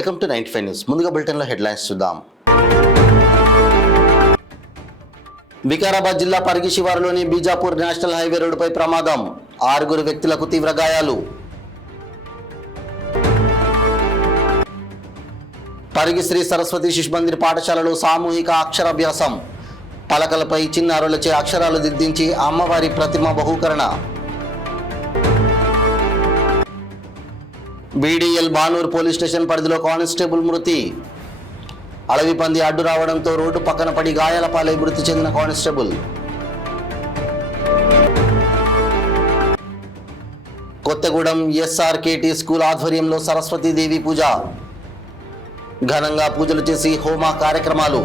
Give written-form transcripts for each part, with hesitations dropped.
Welcome to 95 news. ముందుగా బులెటిన్లో headlines చూద్దాం. వికారాబాద్ జిల్లా పరిగి శివారులోని బీజాపూర్ నేషనల్ హైవే రోడ్డుపై ప్రమాదం, 6 వ్యక్తులకు తీవ్ర గాయాలు. పరిగి శ్రీ సరస్వతి శిశు మందిర్ పాఠశాలలో సామూహిక అక్షరాభ్యాసం, పలకలపై చిన్నారులచే అక్షరాలు దిద్దించి అమ్మవారి ప్రతిమ బహూకరణ. బీడీఎల్ బానూర్ పోలీస్ స్టేషన్ పరిధిలో కానిస్టేబుల్ మృతి, అడవి పంది అడ్డు రావడంతో రోడ్డు పక్కన పడి గాయాల పాలై మృతి చెందిన కానిస్టేబుల్. కొత్తగూడెం ఎస్ఆర్కేటీ స్కూల్ ఆధ్వర్యంలో సరస్వతీదేవి పూజ, ఘనంగా పూజలు చేసి హోమ కార్యక్రమాలు.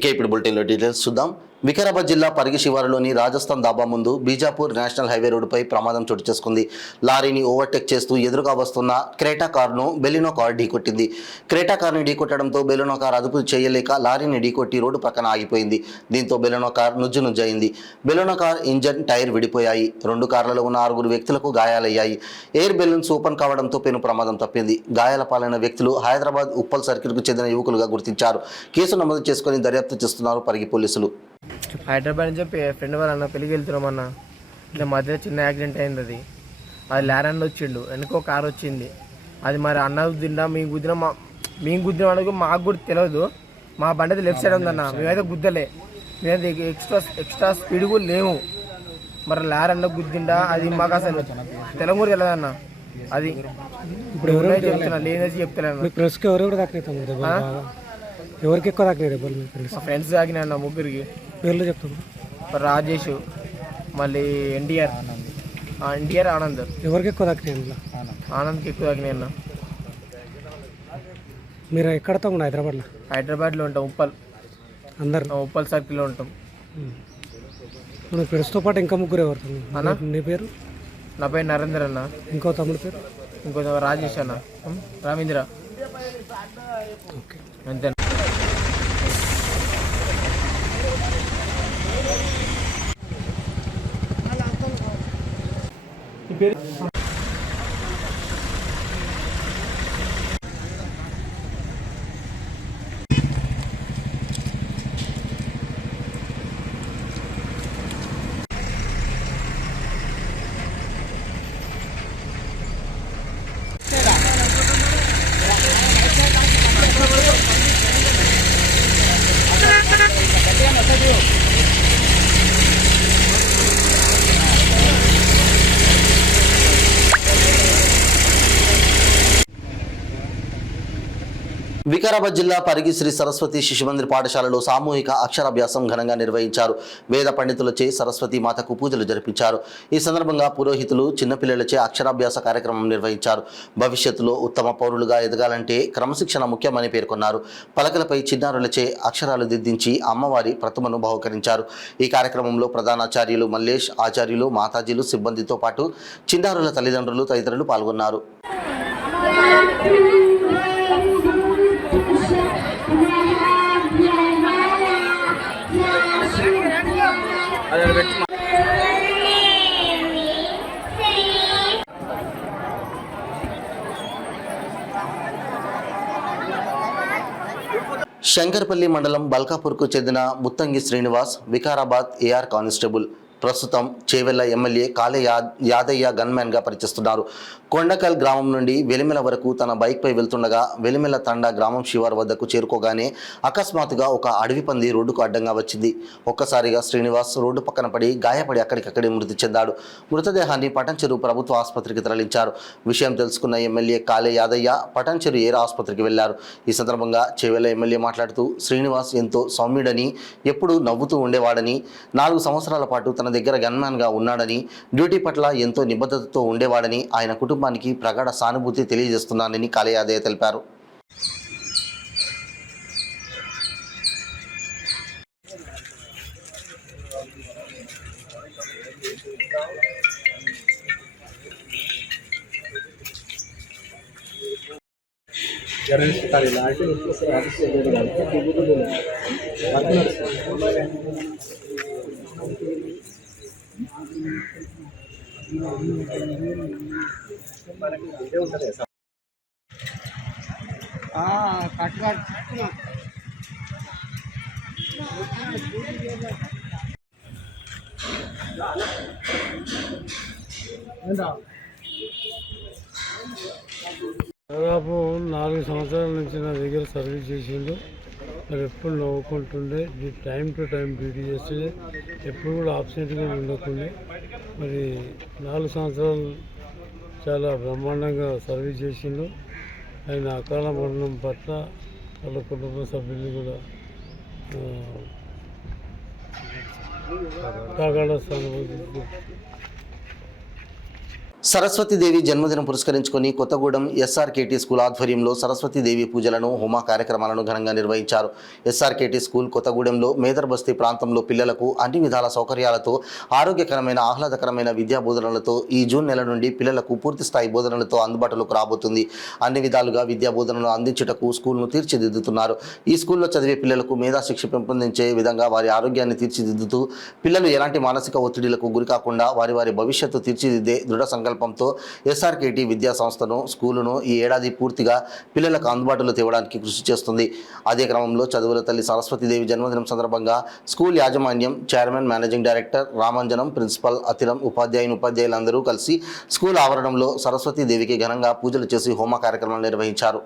ఇక ఇప్పుడు బులెటిన్లో డీటెయిల్స్ చూద్దాం. వికారాబాద్ జిల్లా పరిగి శివారులోని రాజస్థాన్ దాబా ముందు బీజాపూర్ నేషనల్ హైవే రోడ్డుపై ప్రమాదం చోటు చేసుకుంది. లారీని ఓవర్టేక్ చేస్తూ ఎదురుగా వస్తున్న క్రేటా కారును బెలినో కారు ఢీకొట్టింది. క్రేటా కారుని ఢీకొట్టడంతో బెలినో కారు అదుపు చేయలేక లారీని ఢీకొట్టి రోడ్డు పక్కన ఆగిపోయింది. దీంతో బెలినో కారు నుజ్జునుజ్జయింది. బెలినో కార్ ఇంజన్, టైర్ విడిపోయాయి. 2 కార్లలో ఉన్న 6 వ్యక్తులకు గాయాలయ్యాయి. ఎయిర్ బెలూన్స్ ఓపెన్ కావడంతో పెను ప్రమాదం తప్పింది. గాయాల పాలైన వ్యక్తులు హైదరాబాద్ ఉప్పల్ సర్కిల్కు చెందిన యువకులుగా గుర్తించారు. కేసు నమోదు చేసుకుని దర్యాప్తు చేస్తున్నారు పరిగి పోలీసులు. హైదరాబాద్ నుంచి ఫ్రెండ్ వాళ్ళ అన్న పెళ్ళికి వెళ్తున్నామన్న, ఇలా మధ్యలో చిన్న యాక్సిడెంట్ అయింది. అది లారీ వచ్చిండు, వెనుకో కారు వచ్చింది. అది మరి అన్న గుద్దిండా మేము గుద్దిన వాళ్ళకి మాకు కూడా తెలియదు. మా బండి లెఫ్ట్ సైడ్ ఉందన్న, మేమైతే గుద్దలే, మేమైతే ఎక్స్ట్రా స్పీడ్ కూడా లేవు. మరి లారీ అన్న గుద్దిండా అది మాకు అసలు తెలంగాణ తెలియదన్న. అది ఇప్పుడు చెప్తున్నా, లేనేసి చెప్తలేను. ఎవరికి ఎక్కువ తాకినాయి దెబ్బలు? మా ఫ్రెండ్స్ తాకినా అన్న, 3 పేర్లు చెప్తాను. రాజేష్, మళ్ళీ ఎన్టీఆర్, ఆనంద్. ఎవరికి ఎక్కువ తాకినాయి అందులో? ఆనంద్కి ఎక్కువ తాకినాయి అన్న. మీరు ఎక్కడతో ఉన్నా? హైదరాబాద్లో ఉంటాం, అందరు ఉప్పల్ సర్కిల్లో ఉంటాం. మన ఫ్రెండ్స్తో పాటు ఇంకా 3 ఎవరు అన్న? నీ పేరు? నా పేరు నరేందర్ అన్న. ఇంకో తమ్ముడు పేరు? ఇంకో రాజేష్ అన్న, రామేంద్ర. ఓకే, అంతే. వికారాబాద్ జిల్లా పరిగి శ్రీ సరస్వతి శిశు మందిర్ పాఠశాలలో సామూహిక అక్షరాభ్యాసం ఘనంగా నిర్వహించారు. వేద పండితులచే సరస్వతి మాతకు పూజలు జరిపించారు. ఈ సందర్భంగా పురోహితులు చిన్నపిల్లలచే అక్షరాభ్యాస కార్యక్రమం నిర్వహించారు. భవిష్యత్తులో ఉత్తమ పౌరులుగా ఎదగాలంటే క్రమశిక్షణ ముఖ్యమని పేర్కొన్నారు. పలకలపై చిన్నారులచే అక్షరాలు దిద్దించి అమ్మవారి ప్రతిమను బహుకరించారు. ఈ కార్యక్రమంలో ప్రధానాచార్యులు మల్లేష్, ఆచార్యులు, మాతాజీలు, సిబ్బందితో పాటు చిన్నారుల తల్లిదండ్రులు తదితరులు పాల్గొన్నారు. శంకర్పల్లి మండలం బల్కాపూర్కు చెందిన ముత్తంగి శ్రీనివాస్ వికారాబాద్ ఏఆర్ కానిస్టేబుల్. ప్రస్తుతం చేవెళ్ల ఎమ్మెల్యే కాళే యాదయ్య గన్మ్యాన్గా పనిచేస్తున్నారు. కొండకల్ గ్రామం నుండి వెలిమెల వరకు తన బైక్పై వెళ్తుండగా వెలిమెల తండా గ్రామం శివారు వద్దకు చేరుకోగానే అకస్మాత్తుగా ఒక అడవి పంది రోడ్డుకు అడ్డంగా వచ్చింది. ఒక్కసారిగా శ్రీనివాస్ రోడ్డు పక్కన పడి గాయపడి అక్కడికక్కడే మృతి చెందాడు. మృతదేహాన్ని పటంచెరు ప్రభుత్వ ఆసుపత్రికి తరలించారు. విషయం తెలుసుకున్న ఎమ్మెల్యే కాళే యాదయ్య పటంచెరు ఏరా ఆసుపత్రికి వెళ్లారు. ఈ సందర్భంగా చేవెళ్ల ఎమ్మెల్యే మాట్లాడుతూ శ్రీనివాస్ ఎంతో సౌమ్యుడని, ఎప్పుడూ నవ్వుతూ ఉండేవాడని, 4 సంవత్సరాల పాటు తన దగ్గర గన్మ్యాన్గా ఉన్నాడని, డ్యూటీ పట్ల ఎంతో నిబద్ధతతో ఉండేవాడని, ఆయన కుటుంబానికి ప్రగాఢ సానుభూతి తెలియజేస్తున్నానని కాళే యాదయ్య తెలిపారు. దాదాపు 4 సంవత్సరాల నుంచి నా దగ్గర సర్వీస్ చేసిండు. మరి ఎప్పుడు నవ్వుకుంటుండే, టైం టు టైం డ్యూటీ చేస్తుండే, ఎప్పుడు కూడా ఆబ్సెంట్గా ఉండకుండే. మరి 4 సంవత్సరాలు చాలా బ్రహ్మాండంగా సర్వీస్ చేసిండు. ఆయన అకాల మరణం పట్ల వాళ్ళ కుటుంబ సభ్యులు కూడా కాగాఢ సానుభూతి. సరస్వతీదేవి జన్మదినం పురస్కరించుకొని కొత్తగూడెం ఎస్ఆర్కేటీ స్కూల్ ఆధ్వర్యంలో సరస్వతీదేవి పూజలను హోమ కార్యక్రమాలను ఘనంగా నిర్వహించారు. ఎస్ఆర్కేటీ స్కూల్ కొత్తగూడెంలో మేదర్ బస్తీ ప్రాంతంలో పిల్లలకు అన్ని విధాల సౌకర్యాలతో ఆరోగ్యకరమైన ఆహ్లాదకరమైన విద్యా బోధనలతో ఈ జూన్ నెల నుండి పిల్లలకు పూర్తిస్థాయి బోధనలతో అందుబాటులోకి రాబోతుంది. అన్ని విధాలుగా విద్యా బోధనలు అందించుటకు స్కూల్ను తీర్చిదిద్దుతున్నారు. ఈ స్కూల్లో చదివే పిల్లలకు మేధాశిక్ష పెంపొందించే విధంగా వారి ఆరోగ్యాన్ని తీర్చిదిద్దుతూ పిల్లలు ఎలాంటి మానసిక ఒత్తిడిలకు గురికాకుండా వారి భవిష్యత్తు తీర్చిదిద్దే దృఢ సంకల్పంతో ఎస్ఆర్కేటీ విద్యా సంస్థను స్కూలును ఈ ఏడాది పూర్తిగా పిల్లలకు అందుబాటులో తేవడానికి కృషి చేస్తుంది. అదే క్రమంలో చదువుల తల్లి సరస్వతీదేవి జన్మదినం సందర్భంగా స్కూల్ యాజమాన్యం, చైర్మన్, మేనేజింగ్ డైరెక్టర్ రామంజనం, ప్రిన్సిపల్ అతిరం, ఉపాధ్యాయులందరూ కలిసి స్కూల్ ఆవరణంలో సరస్వతీదేవికి ఘనంగా పూజలు చేసి హోమ కార్యక్రమాలు నిర్వహించారు.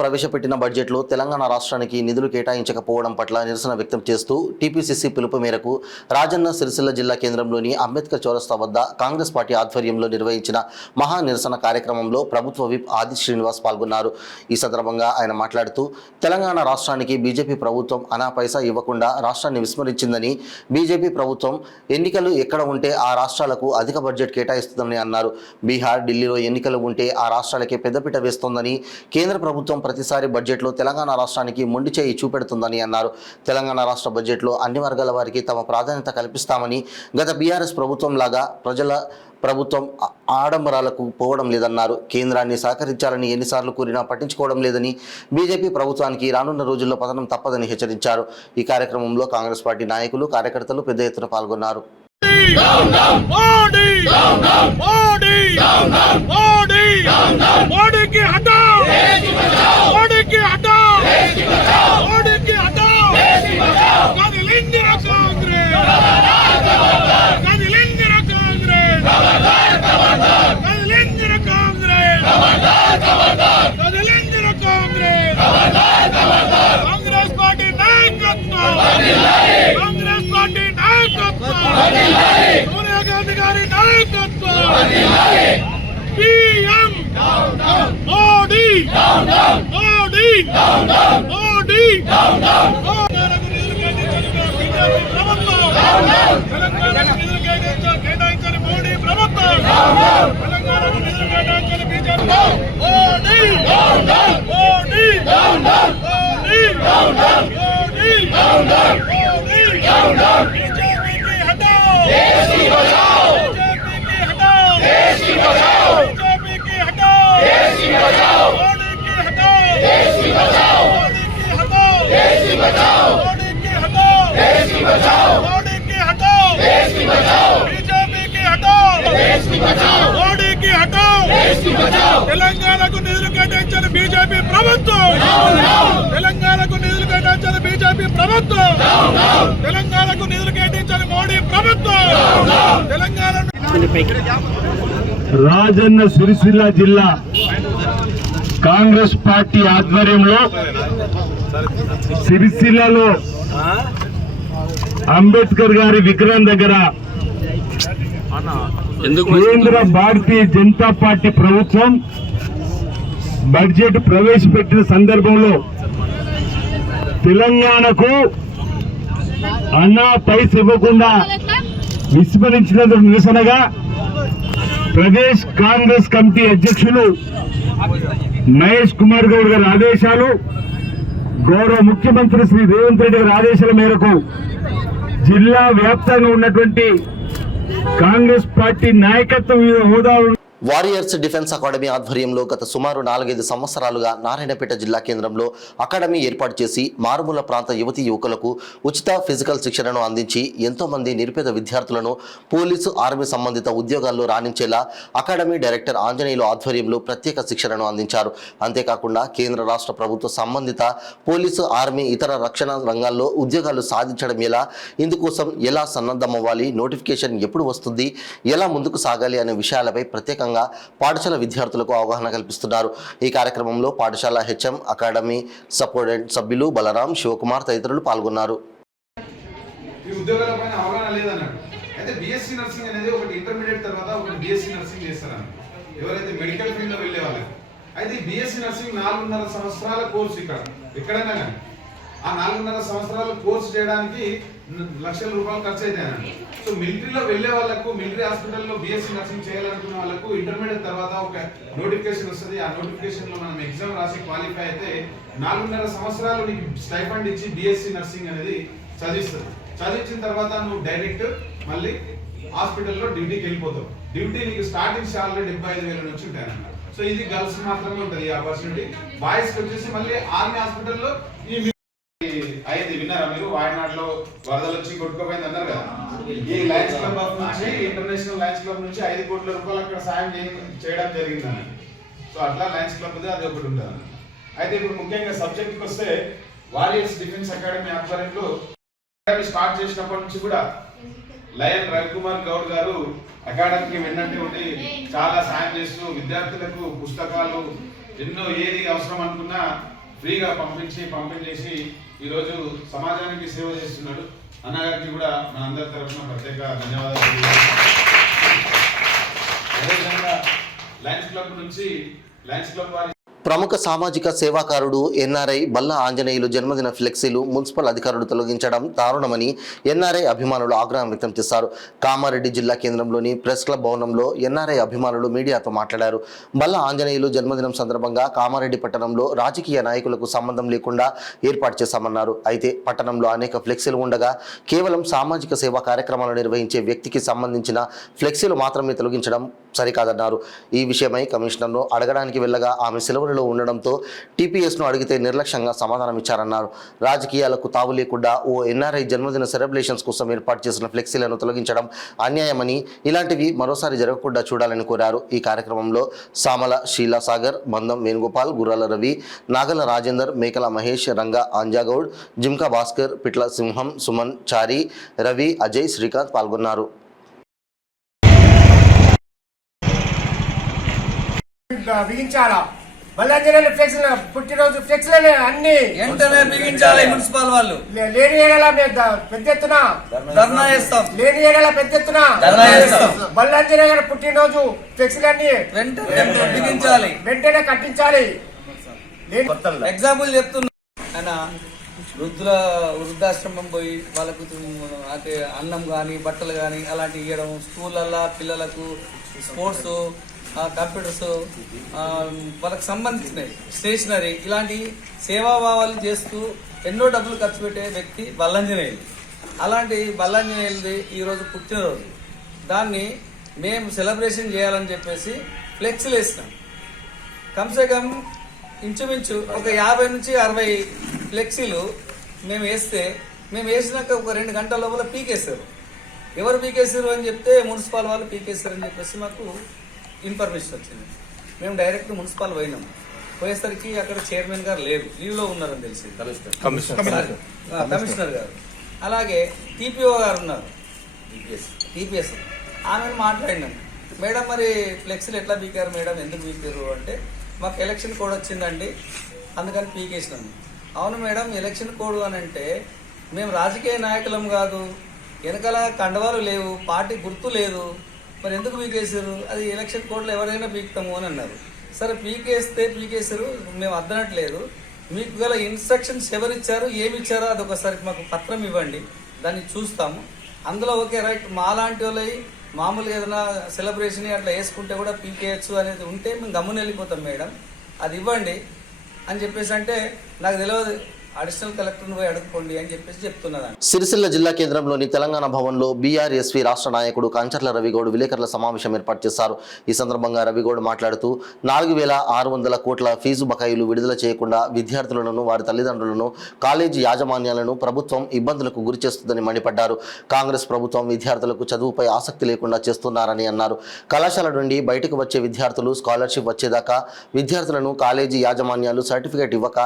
ప్రవేశపెట్టిన బడ్జెట్లో తెలంగాణ రాష్ట్రానికి నిధులు కేటాయించకపోవడం పట్ల నిరసన వ్యక్తం చేస్తూ టీపీసీసీ పిలుపు మేరకు రాజన్న సిరిసిల్ల జిల్లా కేంద్రంలోని అంబేద్కర్ చౌరస్తా వద్ద కాంగ్రెస్ పార్టీ ఆధ్వర్యంలో నిర్వహించిన మహా నిరసన కార్యక్రమంలో ప్రభుత్వ విప్ ఆది శ్రీనివాస్ పాల్గొన్నారు. ఈ సందర్భంగా ఆయన మాట్లాడుతూ తెలంగాణ రాష్ట్రానికి బీజేపీ ప్రభుత్వం అనా పైసా ఇవ్వకుండా రాష్ట్రాన్ని విస్మరించిందని, బీజేపీ ప్రభుత్వం ఎన్నికలు ఎక్కడ ఉంటే ఆ రాష్ట్రాలకు అధిక బడ్జెట్ కేటాయిస్తుందని అన్నారు. బీహార్, ఢిల్లీలో ఎన్నికలు ఉంటే ఆ రాష్ట్రాలకే పెద్దపీట వేస్తోందని, కేంద్ర ప్రభుత్వం ప్రతిసారి బడ్జెట్లో తెలంగాణ రాష్ట్రానికి మొండి చేయి చూపెడుతుందని అన్నారు. తెలంగాణ రాష్ట్ర బడ్జెట్లో అన్ని వర్గాల వారికి తమ ప్రాధాన్యత కల్పిస్తామని, గత బీఆర్ఎస్ ప్రభుత్వం లాగా ప్రజల ప్రభుత్వం ఆడంబరాలకు పోవడం లేదన్నారు. కేంద్రాన్ని సహకరించాలని ఎన్నిసార్లు కోరినా పట్టించుకోవడం లేదని, బీజేపీ ప్రభుత్వానికి రానున్న రోజుల్లో పతనం తప్పదని హెచ్చరించారు. ఈ కార్యక్రమంలో కాంగ్రెస్ పార్టీ నాయకులు, కార్యకర్తలు పెద్ద ఎత్తున పాల్గొన్నారు. మోడీ మోడీకి హటాओ మోడీకి హటాओ మోడీకి హటాओ కదిలిందిరా కాంగ్రెస్ కదిలిందిరా కాంగ్రెస్ కదిలిందిరా కాంగ్రెస్ కదిలిందిరా కాంగ్రెస్ కాంగ్రెస్ పార్టీ నాయకత్వం కాంగ్రెస్ పార్టీ నాయకత్వం సోనియా గాంధీ గారి నాయకత్వం PM మోడీ మోడీ మోడీ తెలంగాణకు నిధులు కేటాయించని మోడీ ప్రభుత్వం తెలంగాణకు నిధులు కేటాయించని బీజేపీ మోడీ మోడీ మోడీ మోడీ బీజేపీకి హటాओ बीजेपी की हटाओ बीजेपी की हटाओ मोदी की हटाओ मोदी की हटाओ मोदी की हटाओ मोदी की हटाओ बीजेपी की हटाओ मोदी की हटाओ తెలంగాణకు నిధులు కేటాయించిన బీజేపీ ప్రభుత్వం తెలంగాణకు నిధులు కేటాయించిన బీజేపీ ప్రభుత్వం తెలంగాణకు నిధులు కేటాయించిన మోడీ ప్రభుత్వం తెలంగాణ రాజన్న సిరిసిల్ల జిల్లా కాంగ్రెస్ పార్టీ ఆధ్వర్యంలో సిరిసిల్లలో అంబేద్కర్ గారి విగ్రహం దగ్గర కేంద్ర భారతీయ జనతా పార్టీ ప్రభుత్వం బడ్జెట్ ప్రవేశపెట్టిన సందర్భంలో తెలంగాణకు అన్నా పైస ఇవ్వకుండా విస్మరించినందుకు నిరసనగా ప్రదేశ్ కాంగ్రెస్ కమిటీ అధ్యక్షులు మహేష్ కుమార్ గౌడ్ గారి ఆదేశాలు, గౌరవ ముఖ్యమంత్రి శ్రీ రేవంత్ రెడ్డి గారి ఆదేశాల మేరకు జిల్లా వ్యాప్తంగా ఉన్నటువంటి కాంగ్రెస్ పార్టీ నాయకత్వం హోదా వారియర్స్ డిఫెన్స్ అకాడమీ ఆధ్వర్యంలో గత సుమారు 4-5 సంవత్సరాలుగా నారాయణపేట జిల్లా కేంద్రంలో అకాడమీ ఏర్పాటు చేసి మారుమూల ప్రాంత యువతీ యువకులకు ఉచిత ఫిజికల్ శిక్షణను అందించి ఎంతో మంది నిరుపేద విద్యార్థులను పోలీసు ఆర్మీ సంబంధిత ఉద్యోగాల్లో రాణించేలా అకాడమీ డైరెక్టర్ ఆంజనేయులు ఆధ్వర్యంలో ప్రత్యేక శిక్షణను అందించారు. అంతేకాకుండా కేంద్ర రాష్ట్ర ప్రభుత్వ సంబంధిత పోలీసు ఆర్మీ ఇతర రక్షణ రంగాల్లో ఉద్యోగాలు సాధించడం ఎలా, ఇందుకోసం ఎలా సన్నద్ధమవ్వాలి, నోటిఫికేషన్ ఎప్పుడు వస్తుంది, ఎలా ముందుకు సాగాలి అనే విషయాలపై ప్రత్యేకంగా పాఠశాల విద్యార్థులకు అవగాహన కల్పిస్తున్నారు. ఈ కార్యక్రమంలో పాఠశాల హెచ్ఎం, అకాడమీ సపోర్టెంట్ సభ్యులు బలరాం, శివకుమార్ తదితరులు పాల్గొన్నారు. ఈ ఉద్యోగాల పైన అవగాహన లేదన్నాడు. అయితే బీఎస్సీ నర్సింగ్ అనేది ఒకటి ఇంటర్మీడియట్ తర్వాత ఒకటి బీఎస్సీ నర్సింగ్ చేస్తారని ఎవరైతే మెడికల్ ఫీల్డ్ లో వెళ్ళే వాళ్ళకి. అయితే ఈ బీఎస్సీ నర్సింగ్ 4.5 సంవత్సరాల కోర్సు ఎక్కడైనా కానీ ఆ 4.5 సంవత్సరాల కోర్సు చేయడానికి లక్షల రూపాయలు ఖర్చు అవుతాయని. సో మిలిటరీలో వెళ్ళే వాళ్ళకు, మిలిటరీ హాస్పిటల్లో బీఎస్సీ నర్సింగ్ చేయాలనుకున్న వాళ్ళకు ఇంటర్మీడియట్ తర్వాత ఒక నోటిఫికేషన్ వస్తుంది. ఆ నోటిఫికేషన్ లో మనం ఎగ్జామ్ రాసి క్వాలిఫై అయితే 4.5 సంవత్సరాలు నీకు స్టైఫండ్ ఇచ్చి బీఎస్సీ నర్సింగ్ అనేది చదివిస్తుంది. చదివించిన తర్వాత నువ్వు డైరెక్ట్ మళ్ళీ హాస్పిటల్లో డ్యూటీకి వెళ్ళిపోతావు. డ్యూటీ నీకు స్టార్టింగ్ శాలరీ 75,000 నుంచి ఉంటాయన్నమాట. సో ఇది గర్ల్స్ మాత్రమే ఉంటుంది ఈ ఆపర్చునిటీ. బాయ్స్ కి వచ్చేసి మళ్ళీ ఆర్మీ హాస్పిటల్లో ఈ అయింది విన్నారా మీరు? వాయనాడులో వరదలు వచ్చి కొట్టుకోపోయింది అన్నారు కదా. ఈ లయన్స్ క్లబ్ ఆఫ్ నుంచి, ఇంటర్నేషనల్ లయన్స్ క్లబ్ నుంచి 5 కోట్ల రూపాయలు అక్కడ సాయం చేయడం జరిగిందని. సో అట్లా లయన్స్ క్లబ్ అది ఒకటి ఉంటుంది. అయితే ఇప్పుడు ముఖ్యంగా సబ్జెక్ట్కి వస్తే వారియర్స్ డిఫెన్స్ అకాడమీ ఆధ్వర్యంలో స్టార్ట్ చేసినప్పటి నుంచి కూడా లయన్ రవికుమార్ గౌడ్ గారు అకాడమీకి వెన్నట్టు ఉండి చాలా సాయం చేస్తూ విద్యార్థులకు పుస్తకాలు ఎన్నో ఏది అవసరం అనుకున్నా ఫ్రీగా పంపించేసి ఈరోజు సమాజానికి సేవ చేస్తున్నాడు. అన్నగారికి కూడా మనందరి తరఫున ప్రత్యేక ధన్యవాదాలు. అదేవిధంగా లయన్స్ క్లబ్ నుంచి లయన్స్ క్లబ్ వారి ప్రముఖ సామాజిక సేవాకారుడు ఎన్ఆర్ఐ బల్లా ఆంజనేయులు జన్మదిన ఫ్లెక్సీలు మున్సిపల్ అధికారులు తొలగించడం దారుణమని ఎన్ఆర్ఐ అభిమానులు ఆగ్రహం వ్యక్తం చేశారు. కామారెడ్డి జిల్లా కేంద్రంలోని ప్రెస్ క్లబ్ భవనంలో ఎన్ఆర్ఐ అభిమానులు మీడియాతో మాట్లాడారు. బల్లా ఆంజనేయులు జన్మదినం సందర్భంగా కామారెడ్డి పట్టణంలో రాజకీయ నాయకులకు సంబంధం లేకుండా ఏర్పాటు చేశామన్నారు. అయితే పట్టణంలో అనేక ఫ్లెక్సీలు ఉండగా కేవలం సామాజిక సేవా కార్యక్రమాలు నిర్వహించే వ్యక్తికి సంబంధించిన ఫ్లెక్సీలు మాత్రమే తొలగించడం సరికాదన్నారు. ఈ విషయమై కమిషనర్ను అడగడానికి వెళ్ళగా ఆమె సెలవులు విచారణలో ఉండడంతో టీపీఎస్ను అడిగితే నిర్లక్ష్యంగా సమాధానం ఇచ్చారన్నారు. రాజకీయాలకు తావు లేకుండా ఓ ఎన్ఆర్ఐ జన్మదిన సెలబ్రేషన్స్ కోసం ఏర్పాటు చేసిన ఫ్లెక్సీలను తొలగించడం అన్యాయమని, ఇలాంటివి మరోసారి జరగకుండా చూడాలని కోరారు. ఈ కార్యక్రమంలో సామల షీలా సాగర్, బంధం వేణుగోపాల్, గుర్రాల రవి, నాగల రాజేందర్, మేకల మహేష్, రంగా అంజాగౌడ్, జిమ్కా భాస్కర్, పిట్ల సింహం, సుమన్, చారి, రవి, అజయ్, శ్రీకాంత్ పాల్గొన్నారు. బిగించాలా బల్లాంజనేయులు ఫ్లెక్స్ పుట్టినరోజు ఫ్లెక్స్లే అన్ని వెంటనే బిగించాలి. మున్సిపల్ వాళ్ళు లేని ఏడలా పెద్ద ఎత్తున ధర్నా చేస్తాం. లేని ఏడలా పెద్ద ఎత్తున ధర్నా చేస్తాం. బల్లాంజనేయ గారి పుట్టినరోజు ఫ్లెక్స్లన్నీ వెంటనే బిగించాలి. వెంటనే కట్టించాలి. ఎగ్జాంపుల్ చెప్తున్నా, ఆయన వృద్ధాశ్రమం పోయి వాళ్ళకు అంటే అన్నం కానీ బట్టలు కానీ అలాంటివి ఇవ్వడం, స్కూళ్ళల్లో పిల్లలకు స్పోర్ట్స్, కంప్యూటర్స్, వాళ్ళకి సంబంధించినవి స్టేషనరీ, ఇలాంటి సేవాభావాలు చేస్తూ ఎన్నో డబ్బులు ఖర్చు పెట్టే వ్యక్తి బల్లాంజనేయులు. అలాంటి బల్లాంజనేయులది ఈరోజు పుట్టినరోజు. దాన్ని మేము సెలబ్రేషన్ చేయాలని చెప్పేసి ఫ్లెక్స్లు వేసినాం. కమ్సే కమ్ ఇంచుమించు ఒక 50 నుంచి 60 ఫ్లెక్సీలు మేము వేస్తే, మేము వేసినాక ఒక 2 గంటల లోపల పీకేశారు. ఎవరు పీకేశారు అని చెప్తే మున్సిపల్ వాళ్ళు పీకేశారు అని చెప్పేసి మాకు ఇన్ఫర్మేషన్ వచ్చింది. మేము డైరెక్ట్ మున్సిపల్ పోయినాం. పోయేసరికి అక్కడ చైర్మన్ గారు లేరు, లీవ్లో ఉన్నారని తెలిసింది. కమిషనర్ గారు, అలాగే టీపీఓ గారు ఉన్నారు, టీపీఎస్. ఆమెను మాట్లాడినాం, మేడం మరి ఫ్లెక్సీలు ఎట్లా పీకారు మేడం, ఎందుకు పీకారు అంటే, మాకు ఎలక్షన్ కోడ్ వచ్చిందండి అందుకని పీకేసినాము. అవును మేడం, ఎలక్షన్ కోడ్ అని అంటే మేము రాజకీయ నాయకులం కాదు, వెనకాల కండవాలు లేవు, పార్టీ గుర్తు లేదు, మరి ఎందుకు పీకేసారు? అది ఎలక్షన్ కోడ్లో ఎవరైనా పీకుతాము అని అన్నారు. సరే పీకేస్తే పీకేసారు, మేము అర్థనట్లేదు. మీకు గల ఇన్స్ట్రక్షన్స్ ఎవరిచ్చారు, ఏమి ఇచ్చారో అది ఒకసారి మాకు పత్రం ఇవ్వండి, దాన్ని చూస్తాము. అందులో ఓకే రైట్, మాలాంటి వాళ్ళవి మామూలుగా ఏదైనా సెలబ్రేషన్ అట్లా వేసుకుంటే కూడా పీకేయచ్చు అనేది ఉంటే మేము గమ్మున వెళ్ళిపోతాం మేడం, అది ఇవ్వండి అని చెప్పేసి అంటే, నాకు తెలియదు, అడిషనల్ కలెక్టర్ని పోయి అడుక్కోండి అని చెప్పేసి చెప్తున్నదాన్ని. సిరిసిల్ల జిల్లా కేంద్రంలోని తెలంగాణ భవన్లో బీఆర్ఎస్పీ రాష్ట్ర నాయకుడు కంచర్ల రవిగౌడ్ విలేకరుల సమావేశం ఏర్పాటు చేశారు. ఈ సందర్భంగా రవిగౌడ్ మాట్లాడుతూ 4,600 కోట్ల ఫీజు బకాయిలు విడుదల చేయకుండా విద్యార్థులను, వారి తల్లిదండ్రులను, కాలేజీ యాజమాన్యాలను ప్రభుత్వం ఇబ్బందులకు గురి చేస్తుందని మండిపడ్డారు. కాంగ్రెస్ ప్రభుత్వం విద్యార్థులకు చదువుపై ఆసక్తి లేకుండా చేస్తున్నారని అన్నారు. కళాశాల నుండి బయటకు వచ్చే విద్యార్థులు స్కాలర్షిప్ వచ్చేదాకా విద్యార్థులను కాలేజీ యాజమాన్యాలు సర్టిఫికేట్ ఇవ్వక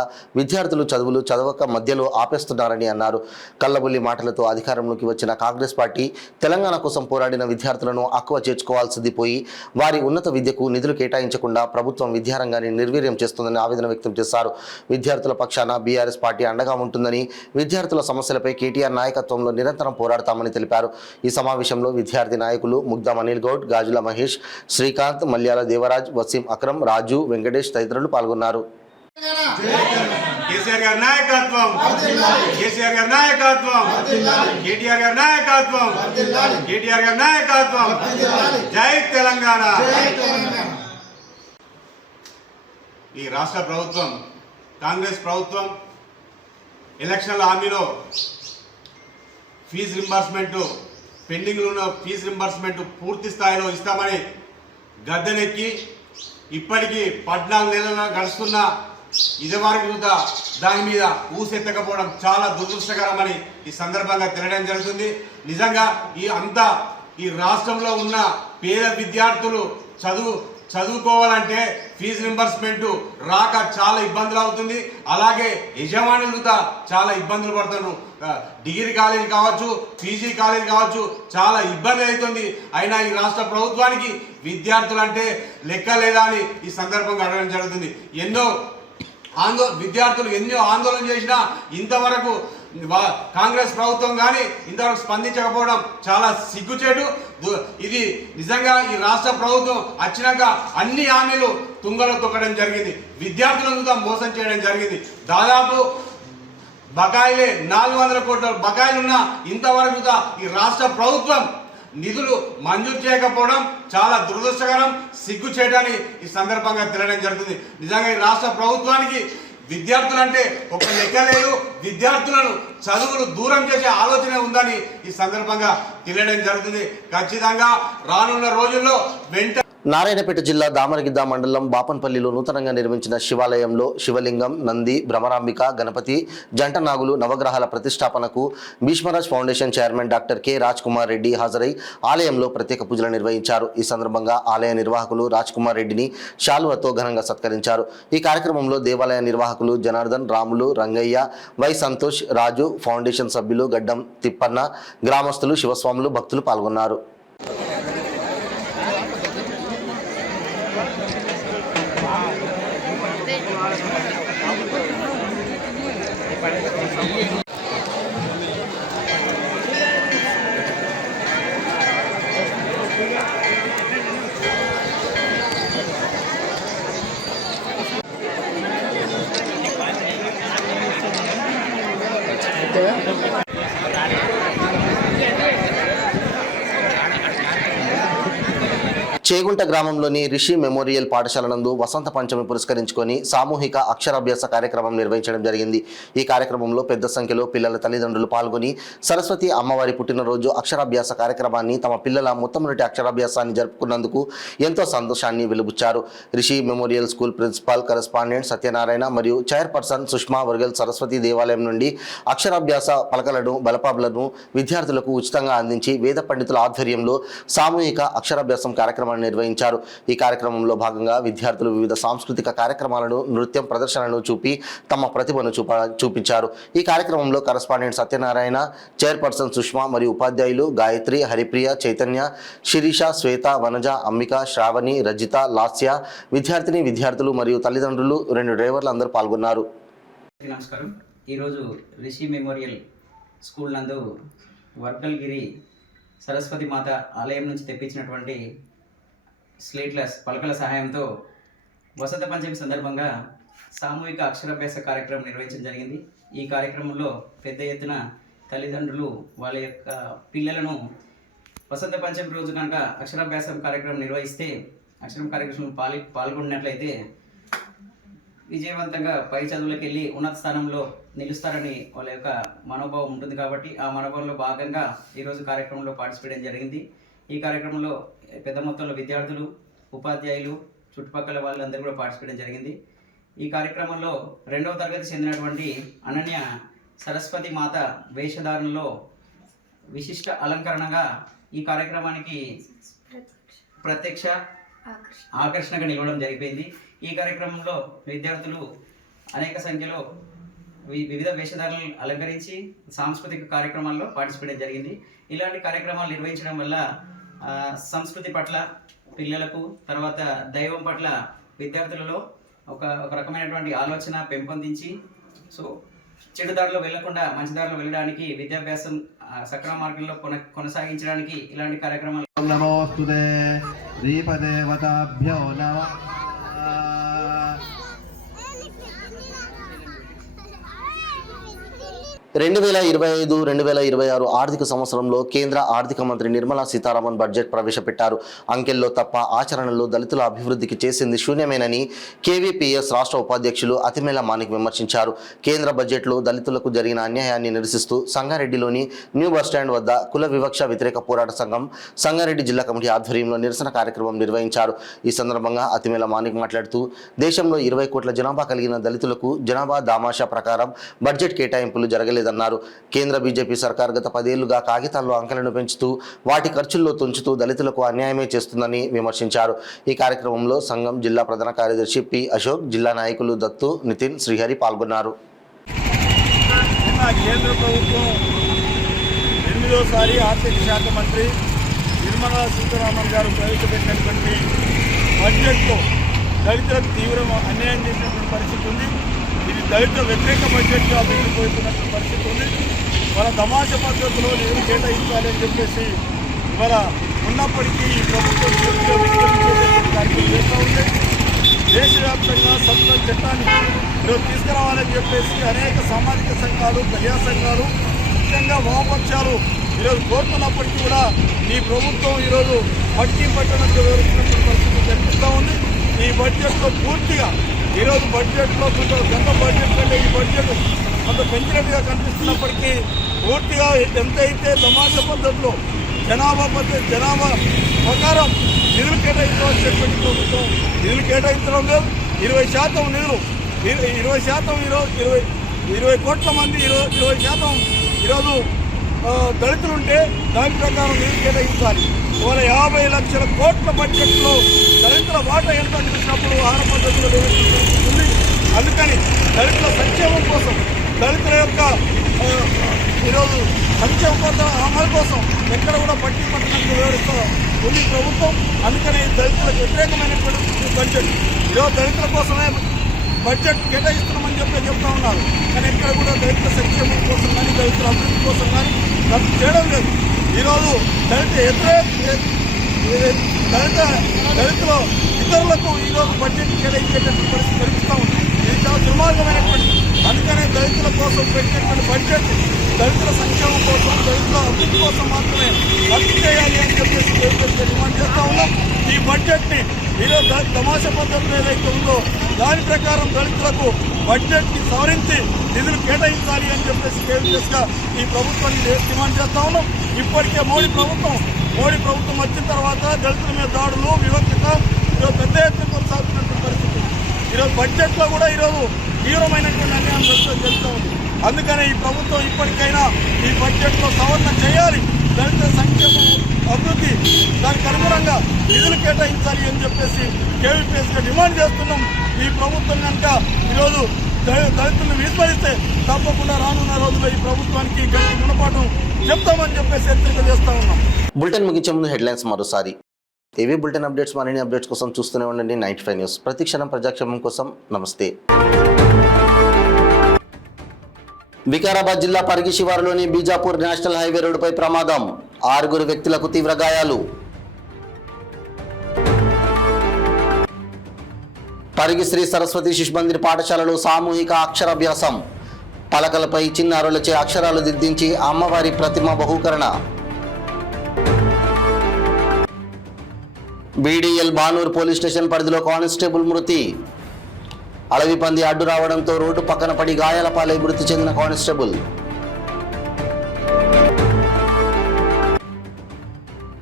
విద్యార్థులు చదువుక మధ్యలో ఆపేస్తున్నారని అన్నారు. కల్లబుల్లి మాటలతో అధికారంలోకి వచ్చిన కాంగ్రెస్ పార్టీ తెలంగాణ కోసం పోరాడిన విద్యార్థులను అక్కువ చేర్చుకోవాల్సింది పోయి వారి ఉన్నత విద్యకు నిధులు కేటాయించకుండా ప్రభుత్వం విద్యారంగాన్ని నిర్వీర్యం చేస్తుందని ఆవేదన వ్యక్తం చేశారు. విద్యార్థుల పక్షాన బీఆర్ఎస్ పార్టీ అండగా ఉంటుందని, విద్యార్థుల సమస్యలపై కేటీఆర్ నాయకత్వంలో నిరంతరం పోరాడతామని తెలిపారు. ఈ సమావేశంలో విద్యార్థి నాయకులు ముగ్ధా అనిల్ గౌడ్, గాజుల మహేష్, శ్రీకాంత్, మల్యాల దేవరాజ్, వసీం అక్రమ్, రాజు, వెంకటేష్ తదితరులు పాల్గొన్నారు. కేసీఆర్ గారి నాయకత్వం, కేసీఆర్ గారి నాయకత్వం, కేటీఆర్ గారి నాయకత్వం, కేటీఆర్ గారి నాయకత్వం, జై తెలంగాణ. ఈ రాష్ట్ర ప్రభుత్వం, కాంగ్రెస్ ప్రభుత్వం ఎలక్షన్ల హామీలో ఫీజు రింబర్స్మెంట్, పెండింగ్లో ఉన్న ఫీజు రింబర్స్మెంట్ పూర్తి స్థాయిలో ఇస్తామని గద్దెనెక్కి ఇప్పటికీ 14 నెలలుగా గడుస్తున్న ఇదివరకు దాని మీద ఊసెత్తకపోవడం చాలా దురదృష్టకరమని ఈ సందర్భంగా తెలియడం జరుగుతుంది. నిజంగా ఈ రాష్ట్రంలో ఉన్న పేద విద్యార్థులు చదువుకోవాలంటే ఫీజు రింబర్స్మెంట్ రాక చాలా ఇబ్బందులు అవుతుంది. అలాగే యజమానులు చాలా ఇబ్బందులు పడుతున్నారు. డిగ్రీ కాలేజీ కావచ్చు, పీజీ కాలేజీ కావచ్చు, చాలా ఇబ్బంది అవుతుంది. అయినా ఈ రాష్ట్ర ప్రభుత్వానికి విద్యార్థులు అంటే లెక్క లేదా అని ఈ సందర్భంగా అడగడం జరుగుతుంది. విద్యార్థులు ఎన్నో ఆందోళన చేసినా ఇంతవరకు కాంగ్రెస్ ప్రభుత్వం కానీ ఇంతవరకు స్పందించకపోవడం చాలా సిగ్గుచేటు. ఇది నిజంగా ఈ రాష్ట్ర ప్రభుత్వం వచ్చినాక అన్ని హామీలు తుంగలో తొక్కడం జరిగింది, విద్యార్థులను మోసం చేయడం జరిగింది. దాదాపు బకాయిలే 400 కోట్ల బకాయిలున్నా ఇంతవరకు ఈ రాష్ట్ర ప్రభుత్వం నిధులు మంజూరు చేయకపోవడం చాలా దురదృష్టకరం, సిగ్గు చేయడాన్ని ఈ సందర్భంగా తెలియడం జరుగుతుంది. నిజంగా ఈ రాష్ట్ర ప్రభుత్వానికి విద్యార్థులంటే ఒక లెక్క లేదు, విద్యార్థులను చదువులు దూరం చేసే ఆలోచన ఉందని ఈ సందర్భంగా తెలియడం జరుగుతుంది. ఖచ్చితంగా రానున్న రోజుల్లో నారాయణపేట జిల్లా దామరగిద్ద మండలం బాపన్పల్లిలో నూతనంగా నిర్మించిన శివాలయంలో శివలింగం, నంది, భ్రమరాంబిక, గణపతి, జంట నాగులు నవగ్రహాల ప్రతిష్టాపనకు Bhishmaraj foundation chairman doctor K Raj Kumar Reddy హాజరై ఆలయంలో ప్రత్యేక పూజలు నిర్వహించారు. ఈ సందర్భంగా ఆలయ నిర్వాహకులు రాజ్ కుమార్ రెడ్డిని శాలువతో ఘనంగా సత్కరించారు. ఈ కార్యక్రమంలో దేవాలయ నిర్వాహకులు జనార్దన్, రాములు, రంగయ్య, వై సంతోష్, రాజు, ఫౌండేషన్ సభ్యులు గడ్డం తిప్పన్న, గ్రామస్తులు, శివస్వాములు, భక్తులు పాల్గొన్నారు. చేగుంట గ్రామంలోని రిషి మెమోరియల్ పాఠశాల నందు వసంత పంచమి పురస్కరించుకొని సామూహిక అక్షరాభ్యాస కార్యక్రమం నిర్వహించడం జరిగింది. ఈ కార్యక్రమంలో పెద్ద సంఖ్యలో పిల్లల తల్లిదండ్రులు పాల్గొని సరస్వతి అమ్మవారి పుట్టినరోజు అక్షరాభ్యాస కార్యక్రమాన్ని తమ పిల్లల మొట్టమొదటి అక్షరాభ్యాసాన్ని జరుపుకున్నందుకు ఎంతో సంతోషాన్ని వెలుబుచ్చారు. Rishi memorial school principal correspondent Satyanarayana మరియు చైర్పర్సన్ సుష్మా వర్గల్ సరస్వతి దేవాలయం నుండి అక్షరాభ్యాస పలకలను, బలపాబులను విద్యార్థులకు ఉచితంగా అందించి వేద పండితుల ఆధ్వర్యంలో సామూహిక అక్షరాభ్యాసం కార్యక్రమాన్ని నిర్వహించారు. ఈ కార్యక్రమంలో భాగంగా విద్యార్థులు వివిధ సాంస్కృతిక కార్యక్రమాలను, నృత్యం ప్రదర్శనలను చూపి తమ ప్రతిభను చూపించారు. ఈ కార్యక్రమంలో కరెస్పాండెంట్ సత్యనారాయణ, చైర్పర్సన్ సుష్మా మరియు ఉపాధ్యాయులు గాయత్రి, హరిప్రియ, చైతన్య, శిరీష, శ్వేత, వనజ, అంబిక, శ్రావణి, రజిత, లాస్య, విద్యార్థులు మరియు తల్లిదండ్రులు, 2 డ్రైవర్లు అందరూ పాల్గొన్నారు. నమస్కారం. ఈరోజు రిషి మెమోరియల్ స్కూల్ నందు వర్గల్గిరి సరస్వతి మాత ఆలయం నుంచి తెప్పించినటువంటి స్లేట్ల పలకల సహాయంతో వసంత పంచమి సందర్భంగా సామూహిక అక్షరాభ్యాస కార్యక్రమం నిర్వహించడం జరిగింది. ఈ కార్యక్రమంలో పెద్ద ఎత్తున తల్లిదండ్రులు వాళ్ళ యొక్క పిల్లలను వసంత పంచమి రోజు కనుక అక్షరాభ్యాసం కార్యక్రమం నిర్వహిస్తే, అక్షరం కార్యక్రమం పాల్గొన్నట్లయితే విజయవంతంగా పై చదువులకు వెళ్ళి ఉన్నత స్థానంలో నిలుస్తారని వాళ్ళ యొక్క మనోభావం ఉంటుంది. కాబట్టి ఆ మనోభావంలో భాగంగా ఈరోజు కార్యక్రమంలో పార్టిసిపేట్ జరిగింది. ఈ కార్యక్రమంలో పెద్ద మొత్తంలో విద్యార్థులు, ఉపాధ్యాయులు, చుట్టుపక్కల వాళ్ళందరూ కూడా పార్టిసిపేట్ జరిగింది. ఈ కార్యక్రమంలో 2వ తరగతి చెందినటువంటి అనన్య సరస్వతి మాత వేషధారణలో విశిష్ట అలంకరణగా ఈ కార్యక్రమానికి ప్రత్యక్ష ఆకర్షణగా నిలవడం జరిగిపోయింది. ఈ కార్యక్రమంలో విద్యార్థులు అనేక సంఖ్యలో వివిధ వేషధారణలు అలంకరించి సాంస్కృతిక కార్యక్రమాల్లో పార్టిసిపేట్ జరిగింది. ఇలాంటి కార్యక్రమాలు నిర్వహించడం వల్ల సంస్కృతి పట్ల పిల్లలకు, తర్వాత దైవం పట్ల విద్యార్థులలో ఒక రకమైనటువంటి ఆలోచన పెంపొందించి చెడు దారిలో వెళ్లకుండా మంచి దారిలో వెళ్ళడానికి, విద్యాభ్యాసం సక్రమ మార్గంలో కొనసాగించడానికి ఇలాంటి కార్యక్రమాలు. నమోస్తుతే దీపదేవతాభ్యో నమః. 2025-2026 ఆర్థిక సంవత్సరంలో కేంద్ర ఆర్థిక మంత్రి నిర్మలా సీతారామన్ బడ్జెట్ ప్రవేశపెట్టారు. అంకెల్లో తప్ప ఆచరణలో దళితుల అభివృద్ధికి చేసింది శూన్యమేనని కేవీపీఎస్ రాష్ట్ర ఉపాధ్యక్షులు అతిమేల మాణిక్ విమర్శించారు. కేంద్ర బడ్జెట్లో దళితులకు జరిగిన అన్యాయాన్ని నిరసిస్తూ సంగారెడ్డిలోని న్యూ బస్టాండ్ వద్ద కుల వివక్ష వ్యతిరేక పోరాట సంఘం సంగారెడ్డి జిల్లా కమిటీ ఆధ్వర్యంలో నిరసన కార్యక్రమం నిర్వహించారు. ఈ సందర్భంగా అతిమేల మాణిక్ మాట్లాడుతూ దేశంలో 20 కోట్ల జనాభా కలిగిన దళితులకు జనాభా దామాషా ప్రకారం బడ్జెట్ కేటాయింపులు జరగలేదన్నారు. కేంద్ర బీజేపీ సర్కార్ గత 10 ఏళ్లుగా కాగితాల్లో అంకెలను పెంచుతూ వాటి ఖర్చుల్లో తుంచుతూ దళితులకు అన్యాయమే చేస్తుందని విమర్శించారు. ఈ కార్యక్రమంలో సంఘం జిల్లా ప్రధాన కార్యదర్శి పి అశోక్, జిల్లా నాయకులు దత్తు, నితిన్, శ్రీహరి పాల్గొన్నారు. కేంద్ర ప్రభుత్వం 8వ ఆర్థిక శాఖ మంత్రి నిర్మలా సీతారామన్ గారు ప్రవేశపెట్టినటువంటి బడ్జెట్లో దళితులకు తీవ్ర అన్యాయం చేసినటువంటి పరిస్థితి ఉంది. ఇది దళిత వ్యతిరేక బడ్జెట్గా మిగిలిపోతున్నటువంటి పరిస్థితి ఉంది. మన తమాషా పద్ధతిలో నిధులు కేటాయించాలని చెప్పేసి ఇవాళ ఉన్నప్పటికీ ఈ ప్రభుత్వం కార్యక్రమం చేస్తూ ఉంది. దేశవ్యాప్తంగా సంస్థ చట్టాన్ని ఈరోజు తీసుకురావాలని చెప్పేసి అనేక సామాజిక సంఘాలు, ప్రజా సంఘాలు, ముఖ్యంగా వామపక్షాలు ఈరోజు కోరుతున్నప్పటికీ కూడా ఈ ప్రభుత్వం ఈరోజు పట్టి పట్టణంతో వివరించినటువంటి పరిస్థితి కనిపిస్తూ ఉంది. ఈ బడ్జెట్లో పూర్తిగా ఈరోజు బడ్జెట్లో గత బడ్జెట్ కంటే ఈ బడ్జెట్ కొంత పెంచినట్టుగా కనిపిస్తున్నప్పటికీ పూర్తిగా ఎంతైతే తమాషా పద్ధతిలో జనాభా ప్రకారం నిధులు కేటాయించవలసినటువంటి ప్రభుత్వం నిధులు కేటాయించడం లేదు. 20% నిధులు 20% ఈరోజు 20 కోట్ల మంది 20% ఈరోజు దళితులు ఉంటే దాని ప్రకారం నిధులు కేటాయించాలి. ఇవాళ 50 లక్షల కోట్ల బడ్జెట్లో దళితుల వాటా ఎంత చూసినప్పుడు ఆహార పద్ధతులు ఉంది. అందుకని దళితుల సంక్షేమం కోసం దళితుల యొక్క ఈరోజు సంక్షేమ పథకాల అమలు కోసం ఎక్కడ కూడా పట్టి పట్టణంగా వివరిస్తూ ఉంది ప్రభుత్వం. అందుకని దళితులకు వ్యతిరేకమైనటువంటి బడ్జెట్ ఈరోజు దళితుల కోసమే బడ్జెట్ కేటాయిస్తున్నామని చెప్తా ఉన్నారు. కానీ ఎక్కడ కూడా దళితుల సంక్షేమం కోసం కానీ దళితుల అభివృద్ధి కోసం కానీ ఖర్చు చేయడం లేదు. ఈరోజు దళితులు ఇతరులకు ఈరోజు బడ్జెట్ కేటాయించేటటువంటి పరిస్థితి కనిపిస్తూ ఉంది. ఇది చాలా దుర్మార్గమైనటువంటి. అందుకనే దళితుల కోసం పెట్టినటువంటి బడ్జెట్ దళితుల సంక్షేమం కోసం దళితుల అభివృద్ధి కోసం మాత్రమే ఖర్చు చేయాలి అని చెప్పేసి డిమాండ్ చేస్తూ ఉన్నాం. ఈ బడ్జెట్ని ఈరోజు తమాషా పద్ధతులు ఏదైతే ఉందో దాని ప్రకారం దళితులకు బడ్జెట్ని సవరించి నిధులు కేటాయించాలి అని చెప్పేసి కేవీఎస్గా ఈ ప్రభుత్వాన్ని డిమాండ్ చేస్తూ ఉన్నాం. ఇప్పటికే మోడీ ప్రభుత్వం వచ్చిన తర్వాత దళితుల మీద దాడులు వివక్షత ఈరోజు పెద్ద ఎత్తున కొనసాగుతున్నటువంటి పరిస్థితి. ఈరోజు బడ్జెట్లో కూడా ఈరోజు తీవ్రమైనటువంటి అన్యాయం జరుగుతూ ఉంది. అందుకనే ఈ ప్రభుత్వం ఇప్పటికైనా ఈ బడ్జెట్లో సవరణ చేయాలి. దళితుల సంక్షేమం అభివృద్ధి దానికి అనుగుణంగా నిధులు కేటాయించాలి అని చెప్పేసి కేవీపీఎస్గా డిమాండ్ చేస్తున్నాం. ఈ ప్రభుత్వం కనుక ఈరోజు దళితులను విస్మరిస్తే తప్పకుండా రానున్న రోజుల్లో ఈ ప్రభుత్వానికి గట్టి గుణపాఠం చెప్తామని చెప్పేసి హెచ్చరిక చేస్తా ఉన్నాం. బులెటిన్ ముగించే ముందు హెడ్లైన్స్ మరోసారి. ఏవీ బులెటిన్ అప్డేట్స్ మరిన్ని అప్డేట్స్ కోసం చూస్తూనే ఉండండి 95 న్యూస్. ప్రతి క్షణం ప్రజాక్షేమం కోసం. నమస్తే. వికారాబాద్ జిల్లా పరిగి శివారులోని బీజాపూర్ నేషనల్ హైవే రోడ్డుపై ప్రమాదం. 6 వ్యక్తులకు తీవ్ర గాయాలు. పరిగి శ్రీ సరస్వతి శిశు మందిర్ పాఠశాలలో సామూహిక అక్షరాభ్యాసం. పలకలపై చిన్నారులచే అక్షరాలు దిద్దించి అమ్మవారి ప్రతిమ బహూకరణ. బీడీఎల్ బానూర్ పోలీస్ స్టేషన్ పరిధిలో కానిస్టేబుల్ మృతి. అడవి పంది అడ్డు రావడంతో రోడ్డు పక్కన పడి గాయాల పాలై మృతి చెందిన కానిస్టేబుల్.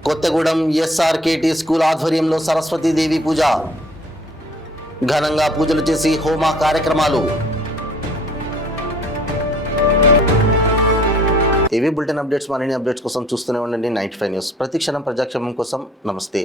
కొత్తగూడెం ఎస్ఆర్కేటీ స్కూల్ ఆధ్వర్యంలో సరస్వతీదేవి పూజ. ఘనంగా పూజలు చేసి హోమ కార్యక్రమాలు. ఏవీ బులెటిన్ అప్డేట్స్ మరిన్ని అప్డేట్స్ కోసం చూస్తూనే ఉండండి 95 న్యూస్. ప్రతి క్షణం ప్రజాక్షేమం కోసం. నమస్తే.